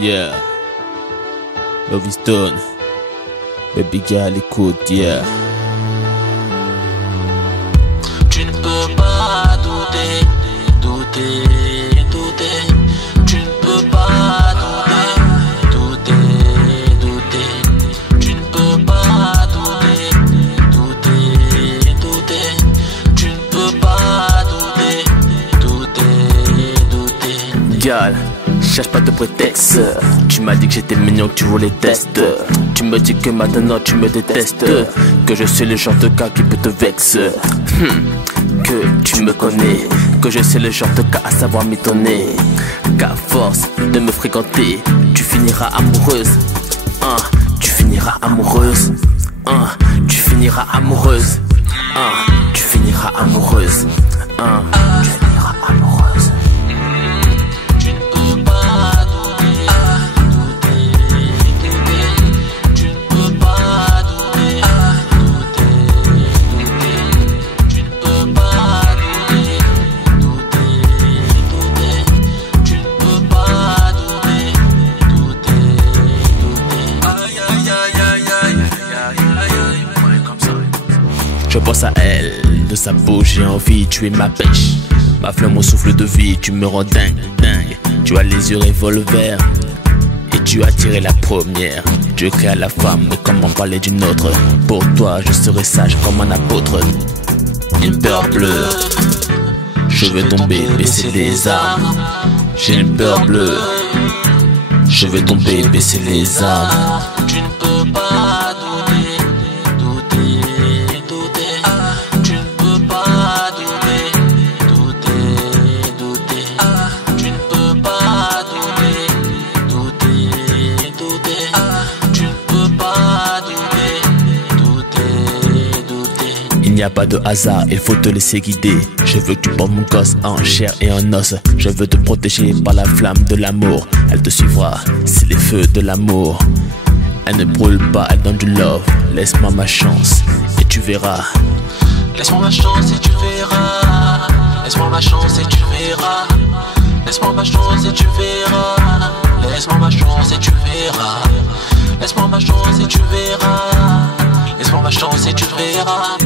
Yeah. Love is done. Baby girl, écoute, yeah. Tu ne peux pas douter, douter, douter. Tu ne peux pas douter, douter, douter. Tu ne peux pas douter, douter, douter. Tu ne peux pas douter, douter, douter. Girl, cherche pas de prétexte. Tu m'as dit que j'étais mignon, que tu voulais tester. Tu me dis que maintenant tu me détestes, que je suis le genre de gars qui peut te vexer. Que tu me connais, que je suis le genre de gars à savoir m'étonner. Qu'à force de me fréquenter, tu finiras amoureuse. Tu finiras amoureuse. Tu finiras amoureuse. Tu finiras amoureuse. Tu finiras amoureuse. Tu ne peux pas douter, douter, douter. Tu ne peux pas douter, douter, douter. Tu ne peux pas douter, douter, douter. Tu ne peux pas douter, douter, douter. Aïe aïe aïe aïe aïe aïe aïe aïe. Ouais, comme ça. Je pense à elle, de sa peau j'ai envie, tu es ma pêche. Ma flamme au souffle de vie, tu me rends dingue, dingue. Tu as les yeux revolver et tu as tiré la première. Dieu créa la femme, mais comment parler d'une autre? Pour toi, je serai sage comme un apôtre. Une peur bleue, je veux tomber, baisser les armes. J'ai une peur bleue, je veux tomber, baisser les armes. Tu ne peux pas douter, douter, douter. Tu ne peux pas douter, douter, douter. Tu ne peux pas douter, douter, douter. Tu ne peux pas douter, douter, douter. Il n'y a pas de hasard, il faut te laisser guider. Je veux que tu portes mon gosse en chair et en os. Je veux te protéger par la flamme de l'amour. Elle te suivra, c'est les feux de l'amour. Elle ne brûle pas, elle donne du love. Laisse-moi ma chance et tu verras. Laisse-moi ma chance et tu verras. Laisse-moi ma chance et tu verras. Laisse-moi ma chance et tu verras. Laisse-moi ma chance et tu verras. Laisse-moi ma chance et tu verras. Laisse-moi ma chance et tu verras.